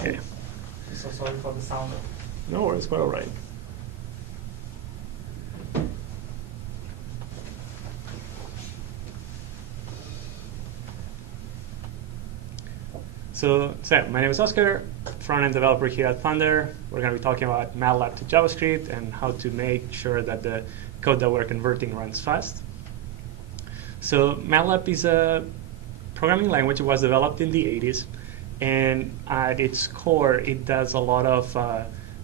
Okay. So sorry for the sound. No worries, quite all right. So my name is Oscar, front-end developer here at Thunder. We're going to be talking about Matlab to JavaScript and how to make sure that the code that we're converting runs fast. So Matlab is a programming language that was developed in the 80s. And at its core, it does a lot of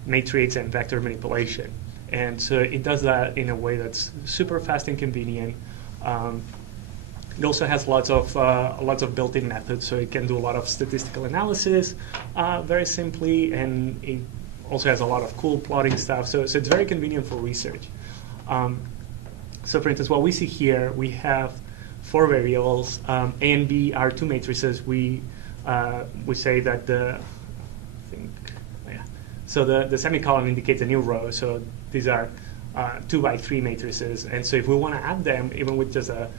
matrix and vector manipulation. And so it does that in a way that's super fast and convenient. It also has lots of built-in methods, so it can do a lot of statistical analysis very simply, and it also has a lot of cool plotting stuff. So it's very convenient for research. So for instance, what we see here, we have 4 variables. A and B are 2 matrices. We say that so the semicolon indicates a new row. So these are 2 by 3 matrices. And so if we want to add them, even with just a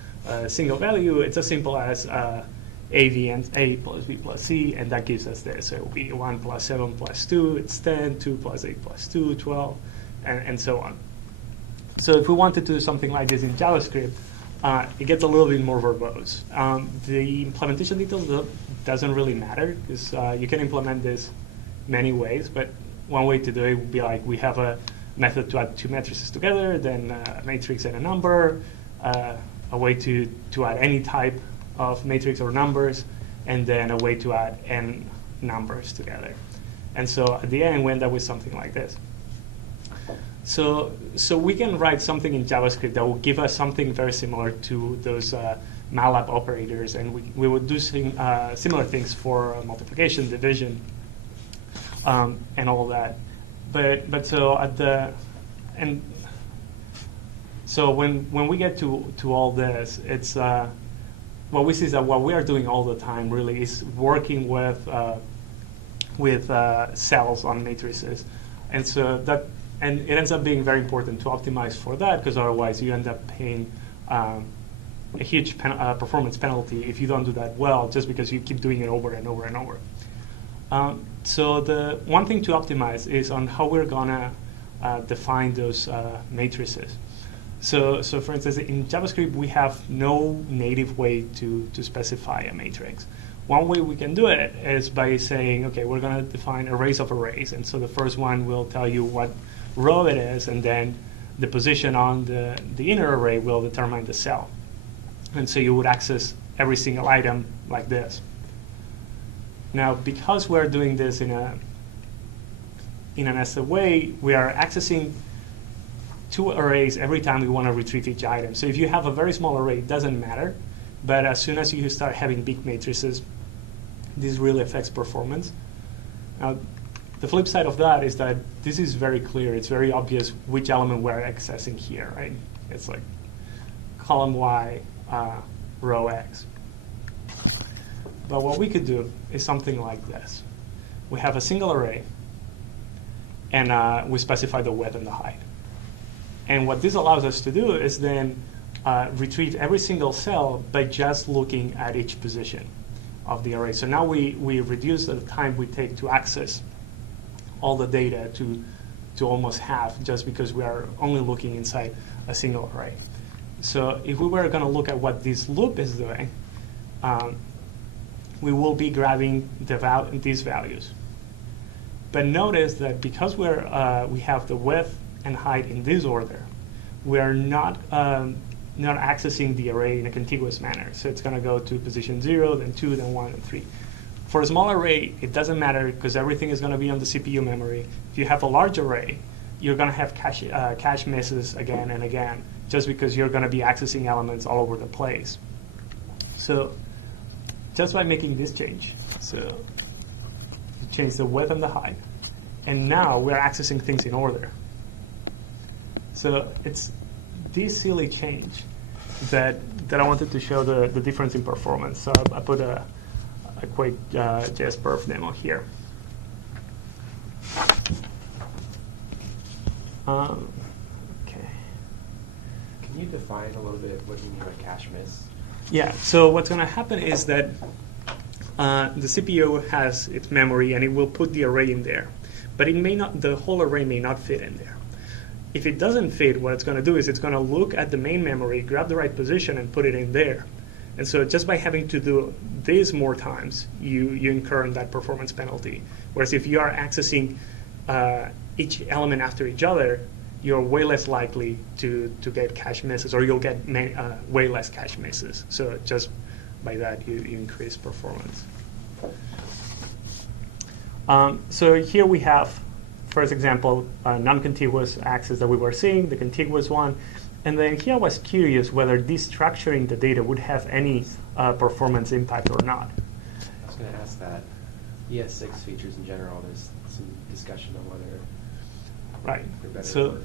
single value, it's as simple as AV and A plus B plus C, and that gives us this. So it will be 1 plus 7 plus 2, it's 10, 2 plus 8 plus 2, 12, and so on. So if we wanted to do something like this in JavaScript, it gets a little bit more verbose. The implementation details doesn't really matter, because you can implement this many ways, but one way to do it would be like we have a method to add 2 matrices together, then a matrix and a number, a way to add any type of matrix or numbers, and then a way to add n numbers together. And so at the end, we end up with something like this. So we can write something in JavaScript that will give us something very similar to those Matlab operators, and we would do similar things for multiplication, division, and all that. But so at the and so when we get to all this, it's what we see is that what we are doing all the time really is working with cells on matrices, and so that. And it ends up being very important to optimize for that, because otherwise you end up paying a huge performance penalty if you don't do that well, just because you keep doing it over and over and over. So the one thing to optimize is on how we're going to define those matrices. So for instance, in JavaScript, we have no native way to specify a matrix. One way we can do it is by saying, okay, we're going to define arrays of arrays. And so the first one will tell you what row it is, and then the position on the inner array will determine the cell. And so you would access every single item like this. Now, because we're doing this in a nested way, we are accessing 2 arrays every time we want to retrieve each item. So if you have a very small array, it doesn't matter. But as soon as you start having big matrices, this really affects performance. Now, the flip side of that is that this is very clear. It's very obvious which element we're accessing here, right? It's like column Y, row X. But what we could do is something like this. We have a single array, and we specify the width and the height. And what this allows us to do is then retrieve every single cell by just looking at each position of the array. So now we reduce the time we take to access all the data to almost half, just because we are only looking inside a single array. So if we were going to look at what this loop is doing, we will be grabbing these values. But notice that because we have the width and height in this order, we are not accessing the array in a contiguous manner. So it's going to go to position 0, then 2, then 1, and 3. For a small array, it doesn't matter, because everything is going to be on the CPU memory. If you have a large array, you're going to have cache misses again and again, just because you're going to be accessing elements all over the place. So just by making this change, so you change the width and the height, and now we're accessing things in order. So it's this silly change that I wanted to show the difference in performance. So I put a quick JSPerf demo here. Okay. Can you define a little bit what you mean by cache miss? Yeah, so what's going to happen is that the CPU has its memory and it will put the array in there. But it may not, the whole array may not fit in there. If it doesn't fit, what it's going to do is it's going to look at the main memory, grab the right position, and put it in there. And so just by having to do this more times, you incur that performance penalty. Whereas if you are accessing each element after each other, you're way less likely to get cache misses, or you'll get way less cache misses. So just by that, you increase performance. So here we have, first example, a non-contiguous axis that we were seeing, the contiguous one. And then here I was curious whether destructuring the data would have any performance impact or not. I was going to ask that. ES6 features in general, there's some discussion on whether they're better or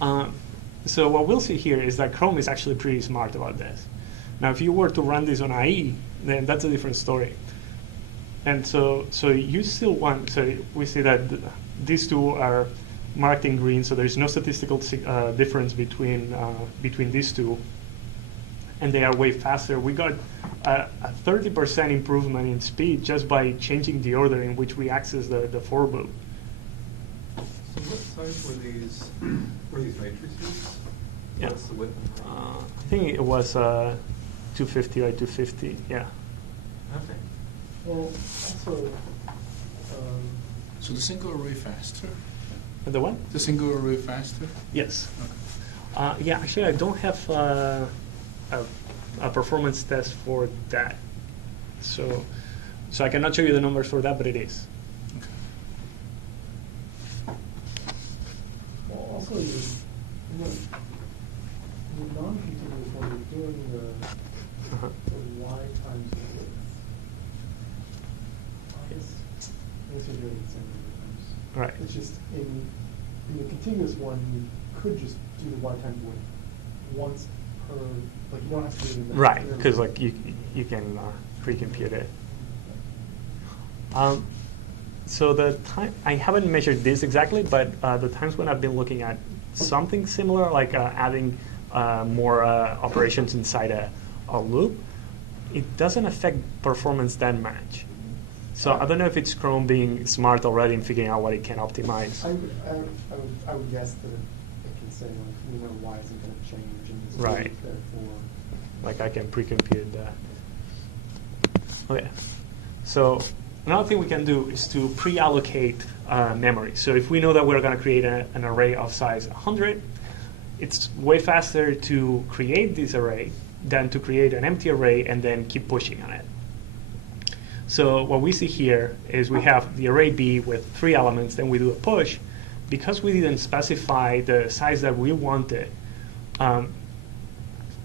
worse. So what we'll see here is that Chrome is actually pretty smart about this. Now, if you were to run this on IE, then that's a different story. And so you still want, so we see that these two are marked in green, so there's no statistical difference between these two, and they are way faster. We got a 30% improvement in speed just by changing the order in which we access the for loop. So what size were these matrices? Yeah. What's the width and height? I think it was 250 by 250, yeah. Okay. Well, also, So the single array faster? The what? The single array faster? Yes. Okay. Yeah, actually, I don't have a performance test for that. So I cannot show you the numbers for that, but it is. Okay. well, also the non-contiguous one, you're doing the y times the width. I guess you're doing the same times. Right. It's just in the contiguous one, you could just do the y times width once per, like you don't have to do it in the Right, because like you can pre-compute it. So the time, I haven't measured this exactly, but the times when I've been looking at something similar, like adding more operations inside a loop, it doesn't affect performance that much. So I don't know if it's Chrome being smart already in figuring out what it can optimize. I would guess that it can say, like, y isn't going to change, and it's Right. therefore. Like I can pre-compute that. Okay. So another thing we can do is to pre-allocate memory. So if we know that we're going to create an array of size 100, it's way faster to create this array than to create an empty array and then keep pushing on it. So what we see here is we have the array B with 3 elements, then we do a push. Because we didn't specify the size that we wanted,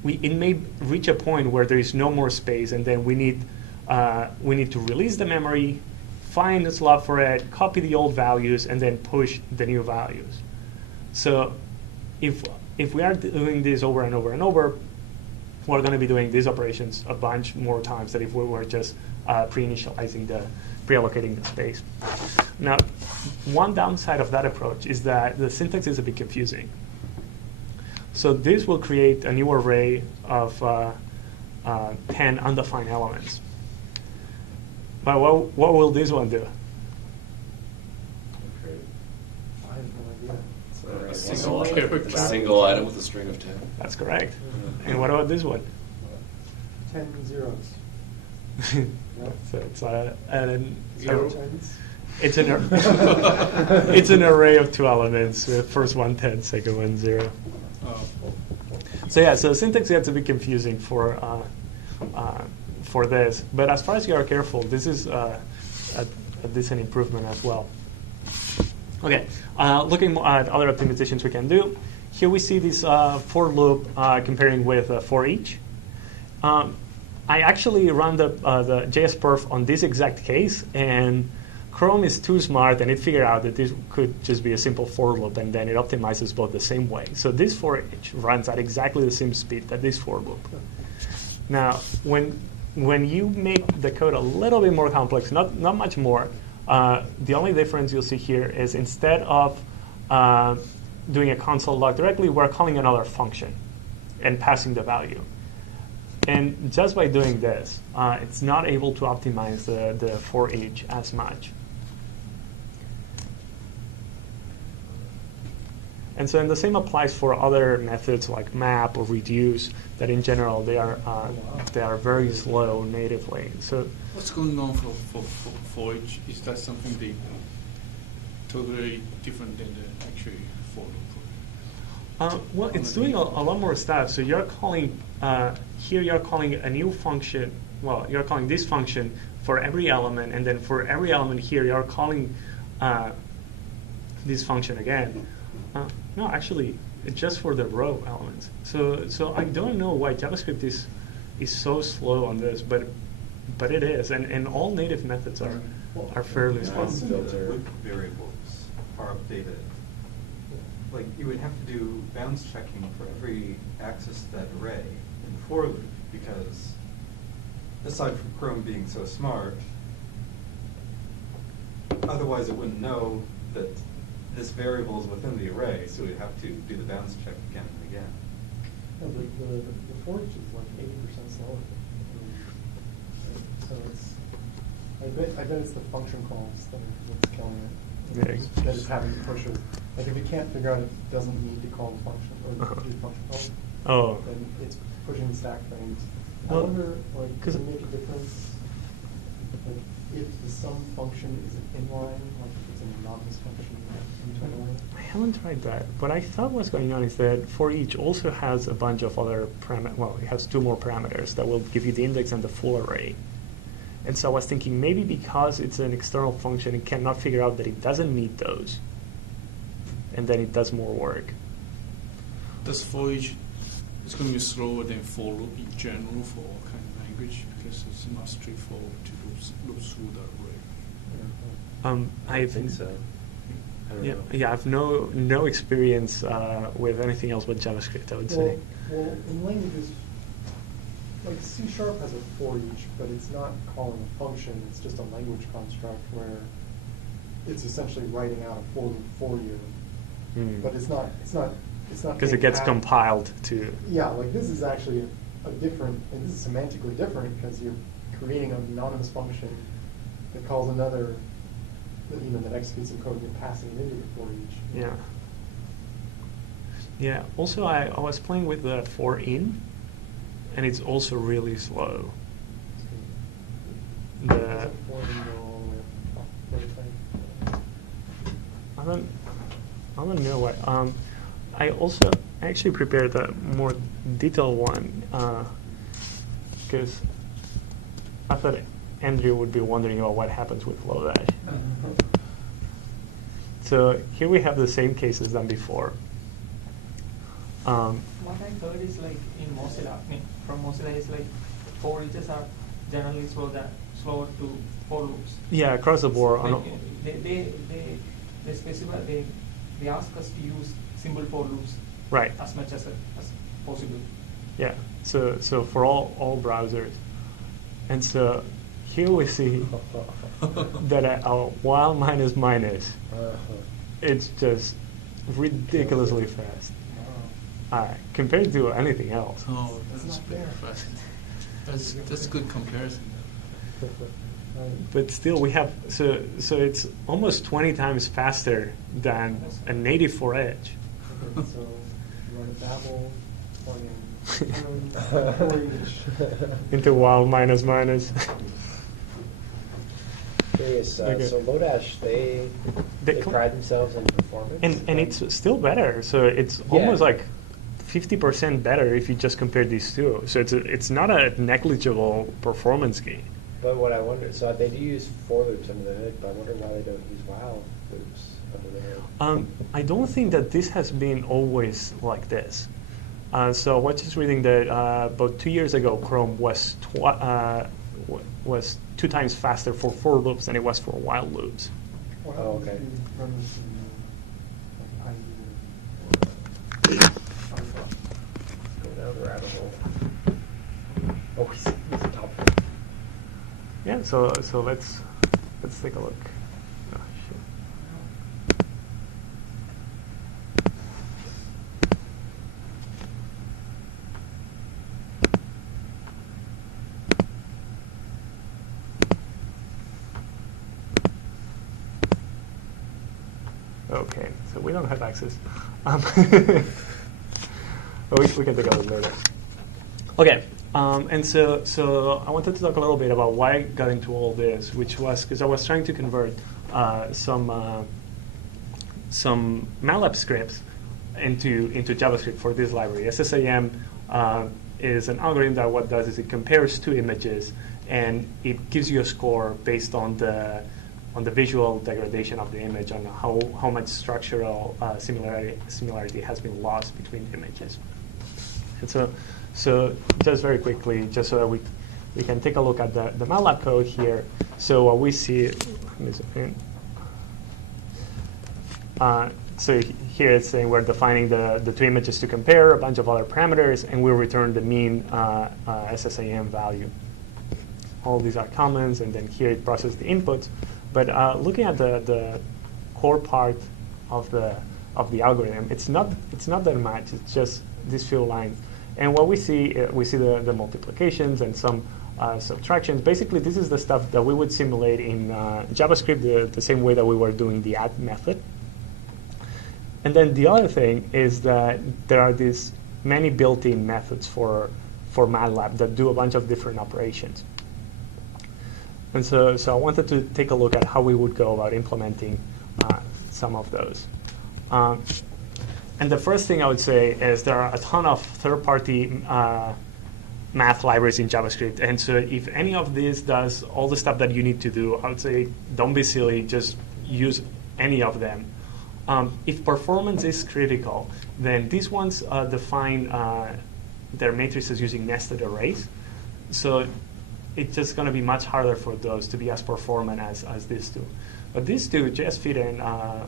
it may reach a point where there is no more space, and then we need to release the memory, find a slot for it, copy the old values, and then push the new values. So if we are doing this over and over and over, we're going to be doing these operations a bunch more times than if we were just pre-allocating the space. Now, one downside of that approach is that the syntax is a bit confusing. So this will create a new array of 10 undefined elements. But what will this one do? I have no idea. A single item with a string of 10. That's correct. And what about this one? 10 zeros. So it's Zero tens. it's an array of 2 elements. First one 10, second one 0. Oh. So yeah, so syntax gets a bit confusing for this. But as far as you are careful, this is a decent improvement as well. Okay, looking at other optimizations we can do. Here we see this for loop comparing with for each. I actually run the JS perf on this exact case, and Chrome is too smart, and it figured out that this could just be a simple for loop, and then it optimizes both the same way. So this for each runs at exactly the same speed that this for loop. Now, when you make the code a little bit more complex, not much more, the only difference you'll see here is instead of doing a console log directly, we're calling another function and passing the value. And just by doing this, it's not able to optimize the for each as much. And so, and the same applies for other methods like map or reduce. That in general they are very slow natively. So what's going on for each? Is that something they totally different than the actually for loop? Well, it's doing a lot more stuff. So you're calling here. You're calling a new function. Well, you're calling this function for every element, and then for every element here, you're calling this function again. No, actually, it's just for the row elements. So I don't know why JavaScript is so slow on this, but it is, and all native methods are fairly slow. With variables are updated. Like you would have to do bounds checking for every access to that array in the for loop, because aside from Chrome being so smart, otherwise it wouldn't know that this variable is within the array, so we'd have to do the bounds check again and again. No, the for each is like 80% slower. So it's, I bet it's the function calls that's killing it. Yeah. That is having to push it. Like if it can't figure out it doesn't need to call the function or do function calls, then it's pushing the stack frames. I wonder, like, does it make a difference? Like if the sum function is an inline, like if it's an anonymous function internally? I haven't tried that. What I thought was going on is that for each also has a bunch of other parameters. Well, it has 2 more parameters that will give you the index and the full array. And so I was thinking maybe because it's an external function, it cannot figure out that it doesn't need those. And then it does more work. Does for each, it's going to be slower than for loop in general for all kind of language because it's not straightforward to loop through the array. I think so. I don't know. Yeah, I've no experience with anything else but JavaScript, I would say. Well, in languages, like C# has a for each, but it's not calling a function. It's just a language construct where it's essentially writing out a for loop for you. But it's not Because it gets compiled to. Yeah, like this is actually a different, and this is semantically different because you're creating an anonymous function that calls another, that executes some code and you're passing it into the for each. Yeah. Yeah. Also, I was playing with the for in, and it's also really slow. The I don't know why. I also actually prepared a more detailed one because I thought Andrew would be wondering about what happens with Lodash. So here we have the same cases than before. What I heard is like in Mozilla, from Mozilla is like for eaches are generally slower to for loops. Yeah, across the board. They specify, they ask us to use simple for loops Right. as much as possible. Yeah. So for all browsers, and so here we see that a while minus minus, it's just ridiculously fast compared to anything else. Oh, that's very fast. That's good comparison. But still, we have so it's almost 20 times faster than a native for Edge. Okay, so you run a Babel, plug in Into while minus minus. Curious. Okay. So Lodash, they pride themselves on performance, and it's still better. So it's almost like 50% better if you just compare these two. So it's not a negligible performance gain. But what I wonder, so they do use for loops under the hood, but I wonder why they don't use while loops under the hood. I don't think that this has been always like this. So I was just reading that about 2 years ago, Chrome was 2 times faster for loops than it was for while loops. Oh, okay. Go down the rabbit hole. Oh, he's the top. Yeah. So let's take a look. Oh, shit. Okay, so we don't have access. But we can take a look later. Okay, and so I wanted to talk a little bit about why I got into all this, which was because I was trying to convert some Matlab scripts into JavaScript for this library. SSIM is an algorithm that what does is it compares two images and it gives you a score based on the visual degradation of the image, on how much structural similarity has been lost between images. And so just very quickly, just so that we can take a look at the Matlab code here. So what we see, so here it's saying we're defining the two images to compare, a bunch of other parameters, and we'll return the mean SSIM value. All these are comments, and then here it processes the inputs. But looking at the core part of the algorithm, it's not that much. It's just these few lines. And what we see the multiplications and some subtractions. Basically, this is the stuff that we would simulate in JavaScript the same way that we were doing the add method. And then the other thing is that there are these many built-in methods for Matlab that do a bunch of different operations. And so I wanted to take a look at how we would go about implementing some of those. And the first thing I would say is there are a ton of third-party math libraries in JavaScript. And so if any of these does all the stuff that you need to do, I would say don't be silly, just use any of them. If performance is critical, then these ones define their matrices using nested arrays. So it's just going to be much harder for those to be as performant as these two. But these two, JSFit and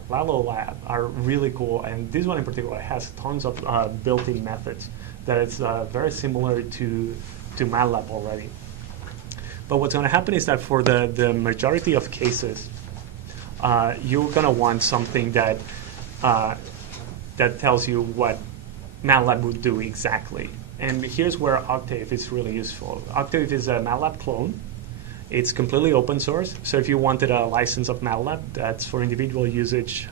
Lab, are really cool. And this one in particular has tons of built-in methods that it's very similar to Matlab already. But what's going to happen is that for the majority of cases, you're going to want something that tells you what Matlab would do exactly. And here's where Octave is really useful. Octave is a Matlab clone. It's completely open source. So if you wanted a license of Matlab, that's for individual usage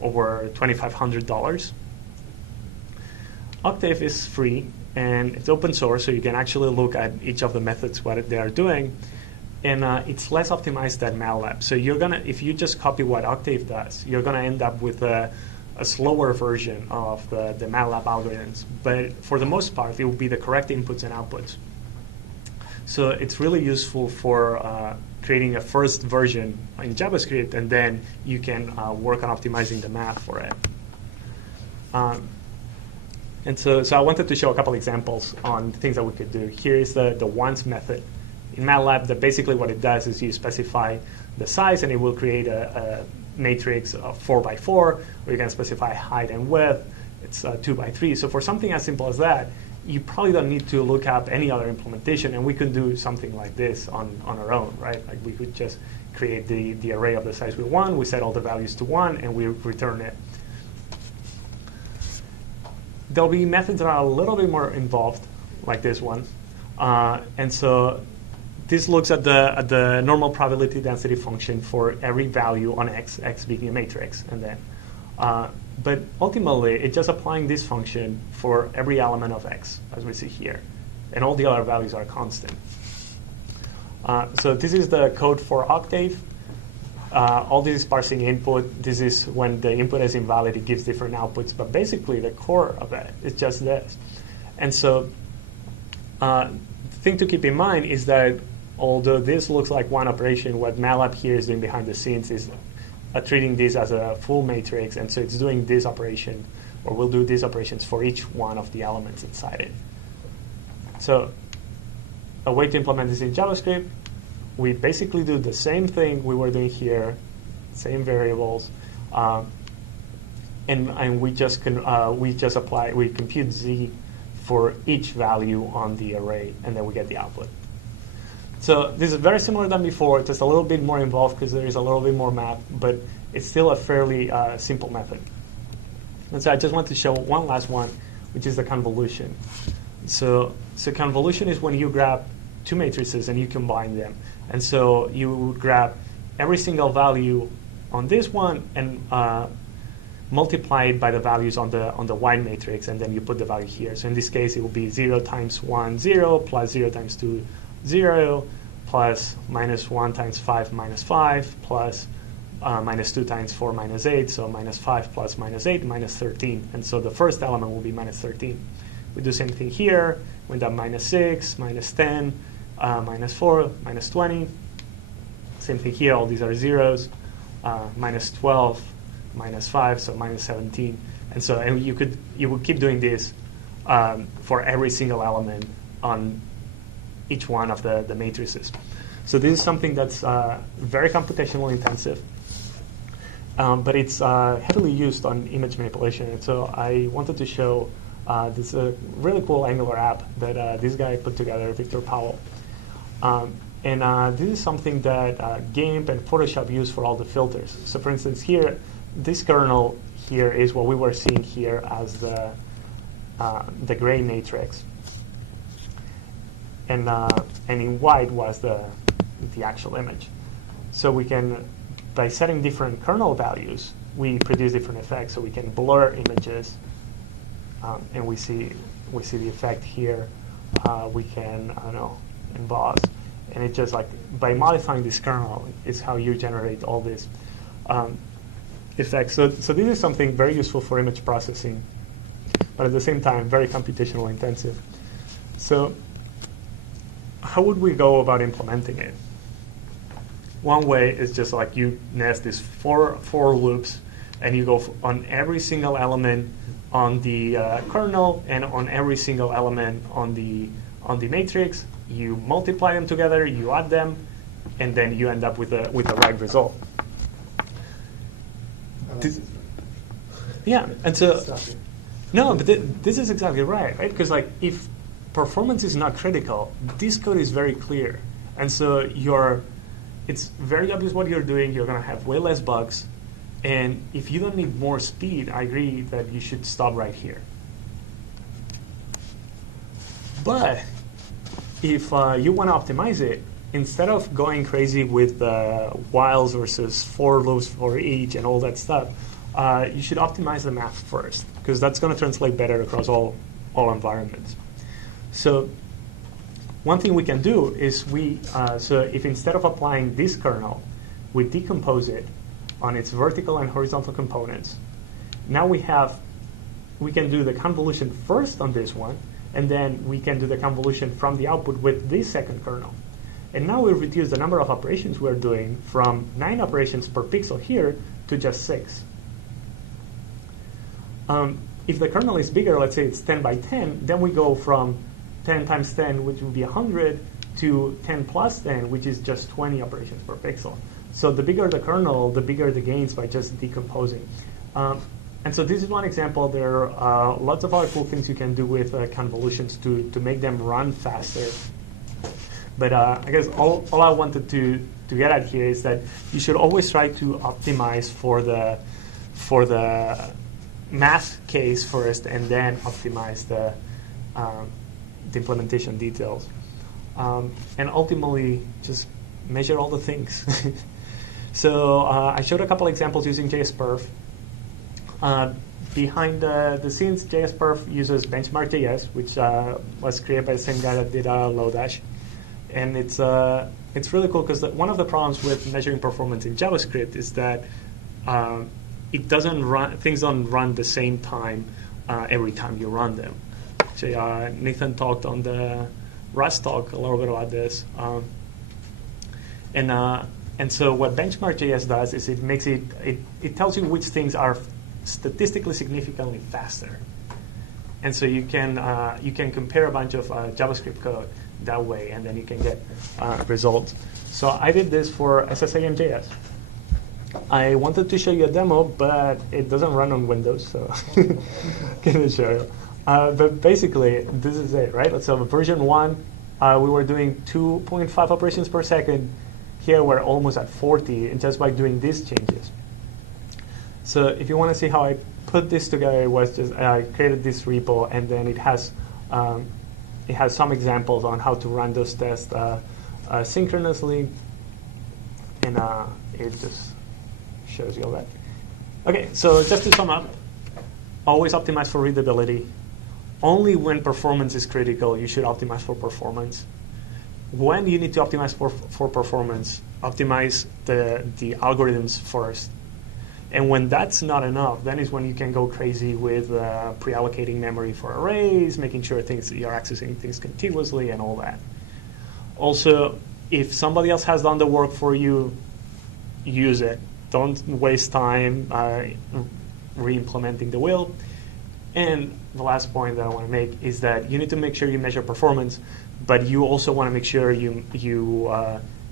over $2,500. Octave is free, and it's open source, so you can actually look at each of the methods, what they are doing. And it's less optimized than Matlab. So you're gonna, if you just copy what Octave does, you're gonna end up with a slower version of the Matlab algorithms. But for the most part, it will be the correct inputs and outputs. So it's really useful for creating a first version in JavaScript, and then you can work on optimizing the math for it. And so I wanted to show a couple examples on things that we could do. Here is the once method. In Matlab, that basically what it does is you specify the size, and it will create a matrix of 4x4, where you can specify height and width. It's 2x3. So for something as simple as that, you probably don't need to look up any other implementation, and we could do something like this on our own, right? Like we could just create the array of the size we want, we set all the values to 1, and we return it. There'll be methods that are a little bit more involved, like this one. And so this looks at the normal probability density function for every value on x being a matrix, and then. But ultimately, it's just applying this function for every element of x, as we see here, and all the other values are constant. So this is the code for Octave. All this is parsing input. This is when the input is invalid, it gives different outputs. But basically, the core of it is just this. And so the thing to keep in mind is that although this looks like one operation, what Matlab here is doing behind the scenes is treating this as a full matrix, and so it's doing this operation, or will do these operations for each one of the elements inside it. So a way to implement this in JavaScript, we basically do the same thing we were doing here, same variables, and we just compute z for each value on the array, and then we get the output. So this is very similar than before. It's just a little bit more involved because there is a little bit more math, but it's still a fairly simple method. And so I just want to show one last one, which is the convolution. So convolution is when you grab two matrices and you combine them. And so you would grab every single value on this one and multiply it by the values on the wide matrix, and then you put the value here. So in this case, it will be 0 times 1, 0, plus 0 times 2, 0, plus minus 1 times 5, minus 5, plus minus 2 times 4, minus 8, so minus 5 plus minus 8, minus 13. And so the first element will be minus 13. We do the same thing here. We end up minus 6, minus 10, minus 4, minus 20. Same thing here. All these are zeros. Minus 12, minus 5, so minus 17. And so you would keep doing this for every single element on each one of the matrices. So this is something that's very computationally intensive, but it's heavily used on image manipulation. And so I wanted to show this really cool Angular app that this guy put together, Victor Powell. And this is something that GIMP and Photoshop use for all the filters. So for instance, here, this kernel here is what we were seeing here as the gray matrix. And in white was the actual image. So we can, by setting different kernel values, we produce different effects. So we can blur images, and we see the effect here. We can, I don't know, emboss. And it just like, by modifying this kernel is how you generate all these effects. So this is something very useful for image processing, but at the same time, very computationally intensive. So how would we go about implementing it? One way is just like you nest these four loops, and you go on every single element on the kernel and on every single element on the matrix. You multiply them together, you add them, and then you end up with the right result. Yeah, and so no, but this is exactly right? Because like if performance is not critical, this code is very clear, and so it's very obvious what you're doing. You're going to have way less bugs, and if you don't need more speed, I agree that you should stop right here. But if you want to optimize it, instead of going crazy with whiles versus for loops for each and all that stuff, you should optimize the math first, because that's going to translate better across all environments. So one thing we can do is so if instead of applying this kernel, we decompose it on its vertical and horizontal components, now we can do the convolution first on this one, and then we can do the convolution from the output with this second kernel. And now we reduce the number of operations we're doing from 9 operations per pixel here to just 6. If the kernel is bigger, let's say it's 10 by 10, then we go from 10 times 10, which would be 100, to 10 plus 10, which is just 20 operations per pixel. So the bigger the kernel, the bigger the gains by just decomposing. And so this is one example. There are lots of other cool things you can do with convolutions to make them run faster. But I guess all I wanted to get at here is that you should always try to optimize for the math case first, and then optimize the implementation details. And ultimately, just measure all the things. So I showed a couple examples using JSPerf. Behind the scenes, JSPerf uses benchmark.js, which was created by the same guy that did Lodash. And it's really cool because one of the problems with measuring performance in JavaScript is that things don't run the same time every time you run them. Actually, Nathan talked on the Rust talk a little bit about this. And so what benchmark.js does is it tells you which things are statistically significantly faster. And so you can compare a bunch of JavaScript code that way, and then you can get results. So I did this for SSAM.js. I wanted to show you a demo, but it doesn't run on Windows, so can't show you. But basically, this is it, right? So version 1, we were doing 2.5 operations per second. Here we're almost at 40, and just by doing these changes. So if you want to see how I put this together, it was just I created this repo, and then it has some examples on how to run those tests synchronously, and it just shows you all that. Okay, so just to sum up, always optimize for readability. Only when performance is critical, you should optimize for performance. When you need to optimize for performance, optimize the algorithms first. And when that's not enough, then is when you can go crazy with pre-allocating memory for arrays, making sure you're accessing things contiguously and all that. Also, if somebody else has done the work for you, use it. Don't waste time re-implementing the wheel. And the last point that I want to make is that you need to make sure you measure performance, but you also want to make sure you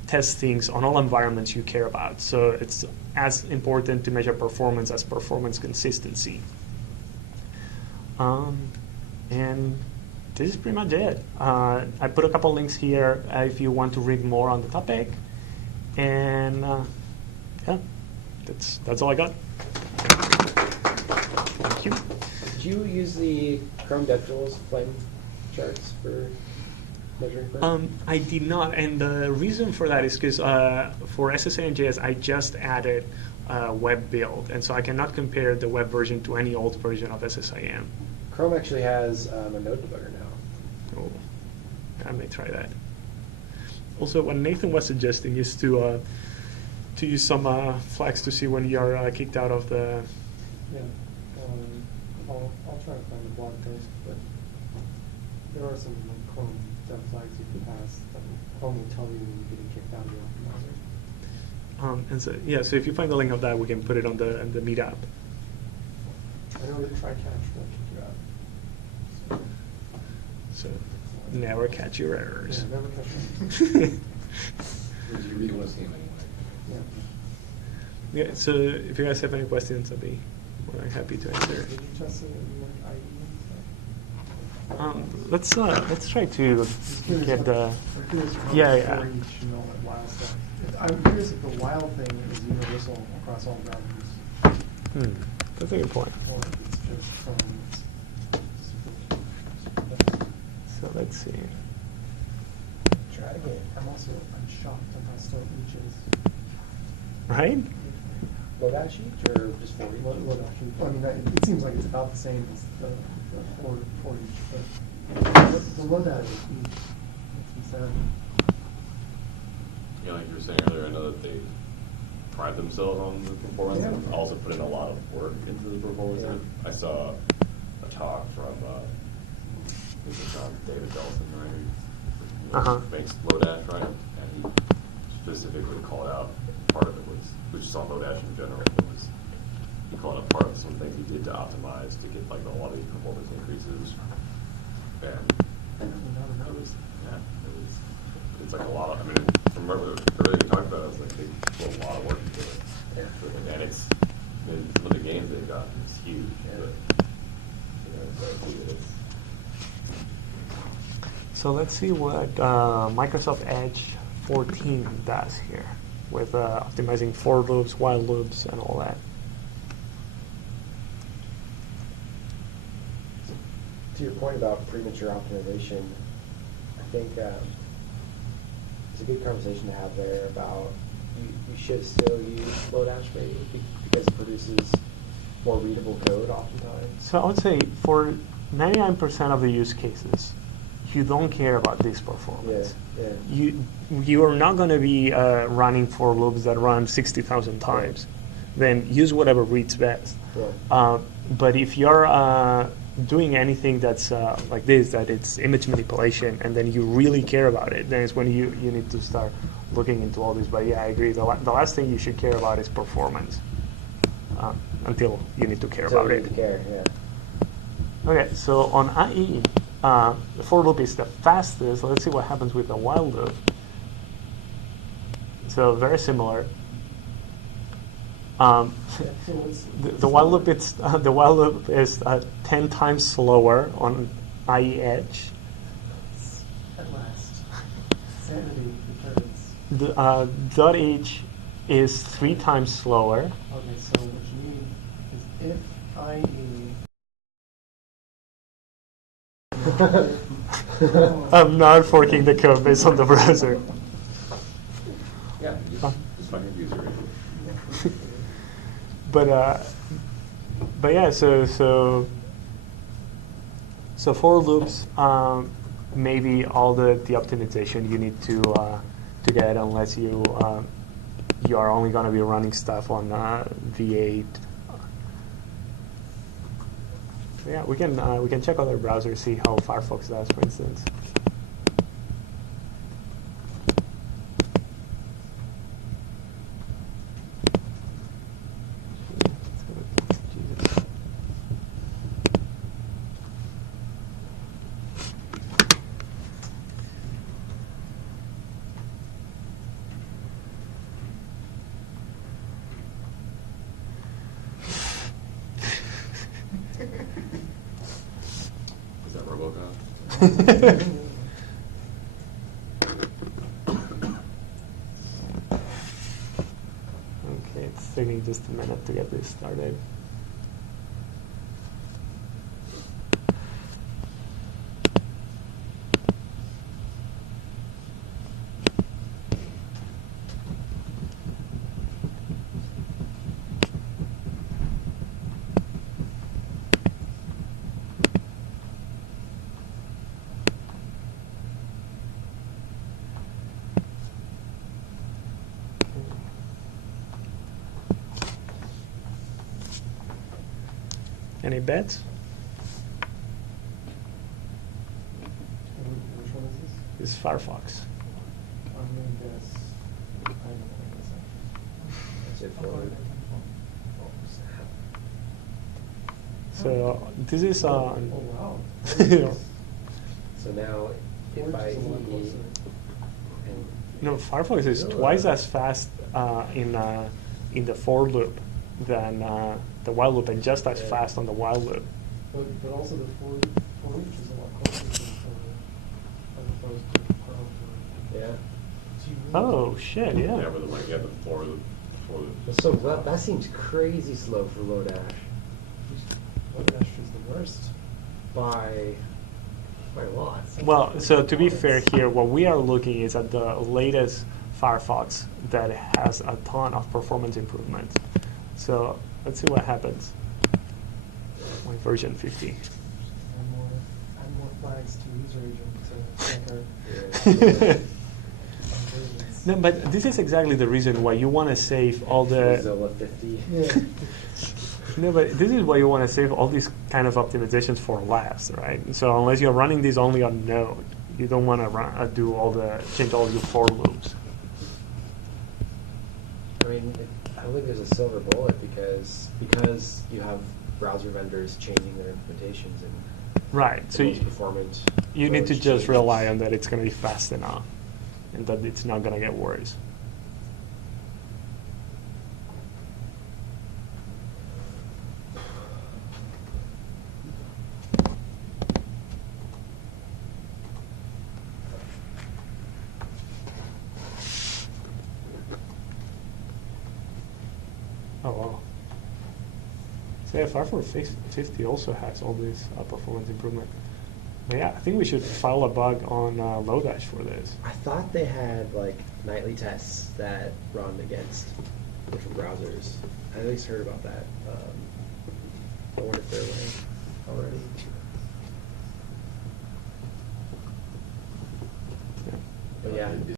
test things on all environments you care about. So it's as important to measure performance as performance consistency. And this is pretty much it. I put a couple links here if you want to read more on the topic. And yeah, that's all I got. Thank you. Did you use the Chrome DevTools flame charts for measuring performance? I did not, and the reason for that is because for SSA and JS, I just added web build, and so I cannot compare the web version to any old version of SSIM. Chrome actually has a node debugger now. Oh, I may try that. Also, what Nathan was suggesting is to use some flags to see when you're kicked out of the. Yeah. I'll try to find the blog post, but there are some like Chrome dev flags you can pass that Chrome will tell you when you're getting kicked out of your optimizer. And so yeah, so if you find the link of that, we can put it on the meetup. I know that try catch will kick you out. So never catch your errors. Yeah, never catch your errors. You really want to see them anyway. Yeah. Yeah. So if you guys have any questions, I'll be more than happy to answer. Did you test it in like IE and Let's try to stuff? get the. I'm curious how Yeah, much yeah. storing each null and while stuff. I'm curious if the while thing is universal across all browsers, That's a good point. or if it's just from. So let's see. Try to get. I'm shocked at how slow each is. Right? Loadout sheet or just 40? Loadout sheet. I mean, it seems like it's about the same as the for each, but the loadout is each. It's insanity. Yeah, like you were saying earlier, I know that they pride themselves on the performance and also put in a lot of work into the performance. Yeah. I saw a talk from David Delson, right? Uh-huh. Who makes Lodash, right? And he specifically called out part of it was, which is on Lodash in general, he called out part of some things he did to optimize to get like a lot of these performance increases. And it's like a lot of, I mean, from everything we talked about, it's like they put a lot of work into it. Yeah. And it's, I mean, some of the gains they've got is huge. Yeah. But, it's, So let's see what Microsoft Edge 14 does here with optimizing for loops, while loops, and all that. To your point about premature optimization, I think it's a good conversation to have there about you should still use Lodash maybe because it produces more readable code oftentimes. So I would say for 99% of the use cases, you don't care about this performance. Yeah. You are not going to be running for loops that run 60,000 times. Then use whatever reads best. Yeah. But if you're doing anything that's like this, that it's image manipulation, and then you really care about it, then it's when you need to start looking into all this. But yeah, I agree. The last thing you should care about is performance until you need to care about it. Okay, so on IE, the for loop is the fastest. Let's see what happens with the while loop. So very similar. The while loop is 10 times slower on IE Edge. At last, sanity returns. The dot H is 3 times slower. Okay, so what you need is if IE. I'm not forking the code based on the browser. yeah, just my user. but yeah, so for loops, maybe all the optimization you need to get, unless you you are only going to be running stuff on V8. Yeah, we can check other browsers, see how Firefox does, for instance. Is that RoboCop? Okay, it's taking just a minute to get this started. Any bets? Which one is this? This is Firefox. I'm going to guess. I don't know what this That's it for loop. So this is Oh, on. wow. So now, if I Orange is a lot and No, Firefox is twice as fast in the for loop than the while loop, and just as fast on the while loop. But also the for each is a lot closer to for, as opposed to for. yeah. Oh shit! Yeah, Yeah. but like, yeah, the for the So that seems crazy slow for Lodash. Lodash is the worst. By quite a lot. Well, so to be fair here, what we are looking is at the latest Firefox that has a ton of performance improvements. So let's see what happens. My version 50. Add more flags to user agent to check our No, but this is exactly the reason why you want to save all the. Zilla 50. Yeah. No, but this is why you want to save all these kind of optimizations for last, right? So unless you're running these only on Node, you don't want to do change all your for loops. I mean, I don't think there's a silver bullet because you have browser vendors changing their implementations and Right. So most performant. you need to approach just changes. rely on that it's going to be fast enough, and that it's not going to get worse. Oh wow. So yeah, Firefox 50 also has all this performance improvement. But yeah, I think we should file a bug on Lodash for this. I thought they had like nightly tests that run against different browsers. I at least heard about that. I wonder if they're running already. Yeah. But yeah.